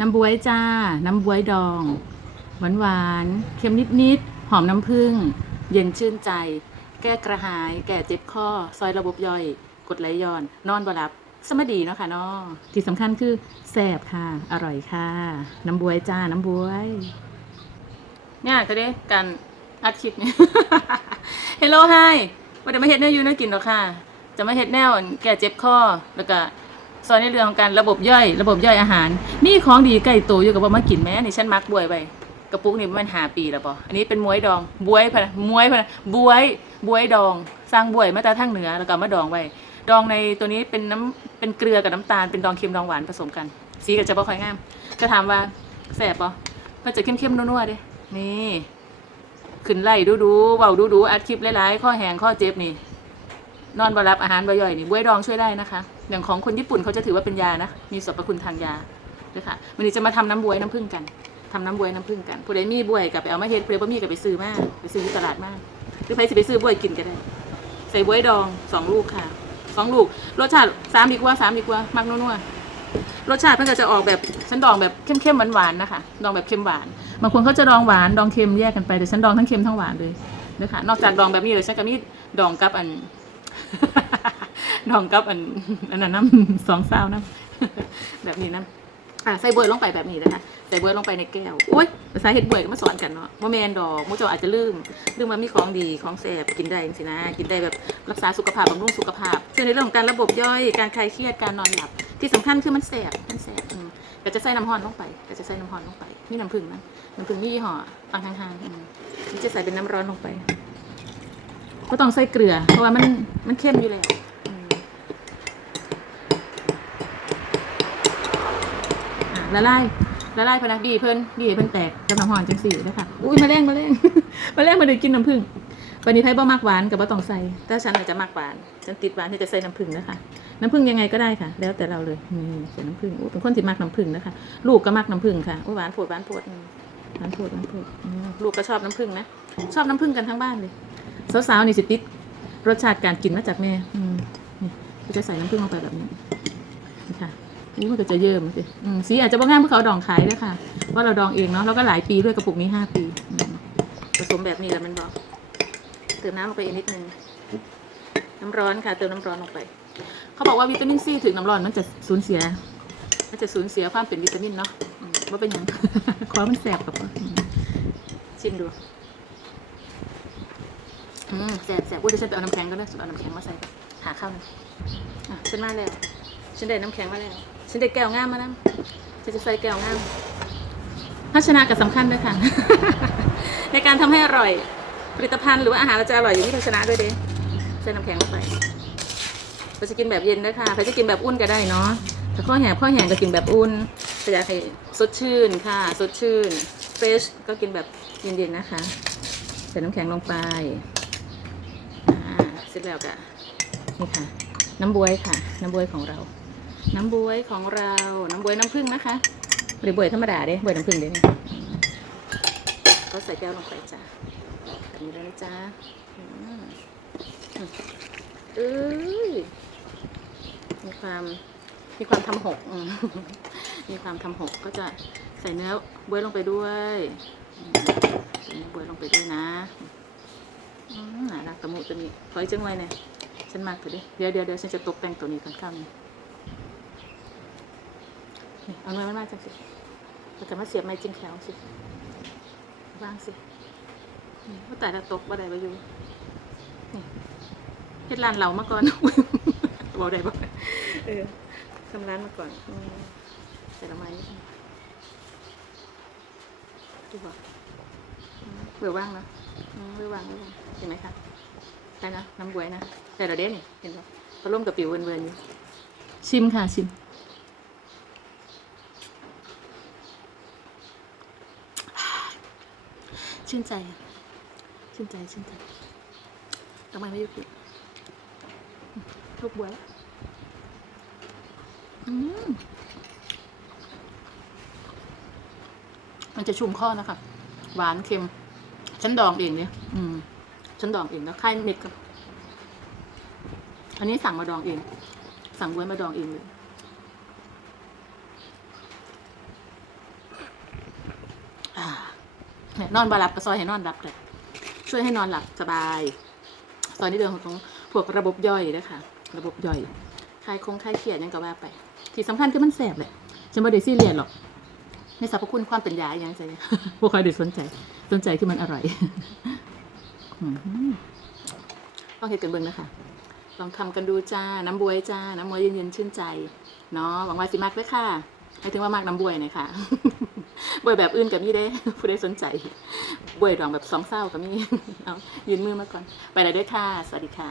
น้ำบวยจ้า น้ำบวยดอง หวานหวานๆเค็มนิดๆหอมน้ำผึ้งเย็นชื่นใจ แก้กระหาย แก่เจ็บข้อ ซอยระบบย่อย กดไหลย้อน นอนบ่หลับ สมดีเนาะค่ะเนาะที่สำคัญคือแซ่บค่ะ อร่อยค่ะ น้ำบวยจ้า น้ำบวยเนี่ยก็ได้การอัดคลิปเนี่ยเฮลโลไฮว่าจะมาเฮ็ดแนวอยูแนวกินหรอกค่ะ จะมาเฮ็ดแนวแก่เจ็บคอแล้วก็ สอนในเรื่องของการระบบย่อย ระบบย่อยอาหาร มีของดีใกล้ตัวอยู่กับว่ามากินแม่นี่ฉันมักบวยไปกระปุกนี่มันหาปีแล้วปะอันนี้เป็นมวยดองบวยพะมวยพะบวยบวยดอง สร้างบวยมาต่ทางเหนือแล้วก็มาดองไว้ดองในตัวนี้เป็นน้ำเป็นเกลือกับน้ำตาลเป็นดองเค็มดองหวานผสมกัน สีก็จะบ่ค่อยงามจะถามว่าแสบปะมันจะเข้มๆนัวๆด้นี่ขึ้นไล่ดูดูๆเบาดูดูๆอัดคลิปหลายๆข้อแหงข้อเจ็บนี่ นอนบรับอาหารบ่ย่อยนี่บวยดองช่วยได้นะคะ อย่างของคนญี่ปุ่นเขาจะถือว่าเป็นยานะ มีสรรพคุณทางยาด้วยค่ะวันนี้จะมาทำน้ำบวยน้ำผึ้งกันทำน้ำบวยน้ำผึ้งกันผู้ใดมีบวยกับไปเอามาเฮ็ดผู้ใดบ่มีกับไปซื้อมาไปซื้อที่ตลาดมาหรือใครสิไปซื้อบวยกินก็ได้ ใส่บวยดองสองลูกค่ะสองลูก รสชาติสามดีกว่าสามดีกว่ามักนัวรสชาติมันก็จะออกแบบฉันดองแบบเข้มๆหวานๆนะคะดองแบบเค็มหวานบางคนเขาจะดองหวานดองเค็มแยกกันไปแต่ฉันดองทั้งเค็มทั้งหวานเลยนะคะนอกจากดองแบบนี้เลยฉันก็มีดองกับอัน ดองกับอันอันนั้นน้ำสองเศร้าน้ำแบบนี้น้ำอะใส่บวยลงไปแบบนี้นะคะใส่บวยลงไปในแก้วอุ้ยภาษาเห็ดบวยก็มาสอนกันเนาะว่าแมนดอกมุจออาจจะลืมลืมว่ามีของดีของแสบกินได้จรินะ กินได้แบบรักษาสุขภาพบำรุงสุขภาพช่วยในเรื่องของการระบบย่อยการคลายเครียดการนอนหลับ ที่สำคัญคือมันแสบมันแสบอืมก็จะใส่น้ำร้อนลงไปก็จะใส่น้ำร้อนลงไปนี่น้ำผึ้งนะน้ำผึ้งนี่ยี่ห้อต่างทางๆอืมนี่จะใส่เป็นน้ำร้อนลงไป ก็ต้องใส่เกลือ เพราะว่ามันมันเข้มอยู่แล้วละลายละลายพะนะบีเพิ่นบีเพิ่นแตกกับน้ำหอนจังสี่นะคะอุ้ยมาแรงมาแรงมาแรงมาเดือกินน้ำผึ้งวันนี้ไพ่บ่มักหวานกับบ่ต้องใส่แต่ฉันอาจจะมักหวานฉันติดหวานที่จะใส่น้ำผึ้งนะคะน้ำผึ้งยังไงก็ได้ค่ะ แล้วแต่เราเลยนี่ใส่น้ำผึ้งอู้เป็นคนที่มักน้ำผึ้งนะคะ ลูกก็มักน้ำผึ้งค่ะอู้หวานโผดหวานโผดหวานโผดหวานโผดลูกก็ชอบน้ำผึ้งนะชอบน้ำผึ้งกันทั้งบ้านเลย สาวๆนี่สิติดรสชาติการกินมาจากแม่อืมนี่ก็จะใส่น้ำผึ้งลงไปแบบนี้นี่ค่ะนี่มันก็จะเยิ่มสิอืมสีอาจจะบ่ง่ามเพื่อเขาดองขายเลยค่ะเพราะเราดองเองเนาะแล้วก็หลายปีด้วยกระปุกนี้ห้าปีผสมแบบนี้แหล้วมันบอกเติมน้ำลงไปอีกนิดนึงน้ำร้อนค่ะ เติมน้ำร้อนลงไป เขาบอกว่าวิตามินซีถึงน้ำร้อนมันจะสูญเสีย มันจะสูญเสียความเป็นวิตามินเนาะว่าเป็นยังขอมันแสบกับชิมดู อืมแสบแสบอุ้ยเดี๋ยวฉันไปเอาน้ำแข็งก็ได้เอาน้ำแข็งมาใส่หาข้าวหนึงอะฉันมาแล้วฉันได้น้ำแข็งมาแล้วฉันได้แก้วงามมาแล้วฉันจะใส่แก้วงามภาชนะก็สำคัญด้วยค่ะ ในการทำให้อร่อย ผลิตภัณฑ์หรือว่าอาหารเราจะอร่อยอยู่ที่ภาชนะด้วยเด้ใส่น้ำแข็งลงไปเราจะกินแบบเย็นด้วยค่ะใครจะกินแบบอุ่นก็ได้เนาะแต่ข้อแหบข้อแหงก็กินแบบอุ่นแต่อยากให้สดชื่นค่ะ สดชื่นเฟรชก็กินแบบเย็นๆนะคะ ใส่น้ำแข็งลงไป สร็จแล้วก็นี่ค่ะ น้ำบวยค่ะ น้ำบวยของเรา น้ำบวยของเรา น้ำบวยน้ำผึ้งนะคะหรือบวยธรรมดาเด้บวยน้ำผึ้งเด้นี่ก็ใส่แก้วลงไปจ้าแบบนี้เลยนะจ้าอืมเอ้ยมีความมีความทำหกอืมมีความทำหกก็จะใส่เนื้อบวยลงไปด้วยอืมใส่เนื้อบวยลงไปด้วยนะ อืมน่ารักตะมุตัวนี้ขออีจังไว้เนี่ยฉันมากตัวดิเดี๋ยวเดี๋ยวเดี๋ยวฉันจะตกแต่งตัวนี้กันข้ามนี่เอาเงินมันมาจังสิเราจะมาเสียบไม้จิ้งแขวสิวางสิว่าแต่ละตกบ่ได้บ่อยู่นี่เฮ็ดร้านเรามาก่อนบ่ได้บ่ได้เออทำร้านมาก่อนใส่ละไม้ดูบ่เบื่อว่างนะ อืมเบื่อว่างเบื่อว่างเห็นไหมคะได้นะน้ำบวยนะแต่ละเด้นี่เห็นป่ะเขาร่มกับปิวเวินๆอยู่ชิมค่ะชิม ชื่นใจอะชื่นใจชื่นใจทำไมไม่ยุติทุกบวยอืมมันจะชุ่มข้อนะคะ หวานเค็ม ฉันดองเองเนี่ยอืมฉันดองเองแล้วค่ายเม็ดกับอันนี้สั่งมาดองเอง สั่งบวยมาดองเองเลยเนี่ยนอนบาหลับก็ซอยให้นอนหลับเลยช่วยให้นอนหลับสบาย ซอยนเรื่องของพวกระบบย่อยนะคะระบบย่อยคลายคงคลายเครียดยังก็ว่าไป ที่สำคัญคือมันแสบเลยฉันไม่ได้ซีเรียสหรอก ในสรรพคุณความเป็นยาอย่างไรพวกใครได้สนใจ สนใจคือมันอร่อยอืมลองเห็นกันเบิ่งนะคะลองทำกันดูจ้า น้ำบวยจ้า น้ำบวยเย็นๆชื่นใจ เนาะหวังว่าสิมากด้วยค่ะให้ถึงว่ามากน้ำบวยหน่อยค่ะ บวยแบบอื่นกับนี่ได้ ผู้ใดสนใจ บวยดองแบบสองเศร้ากับนี่เอายืนมือมาก่อน ไปเลยด้วยค่ะ สวัสดีค่ะ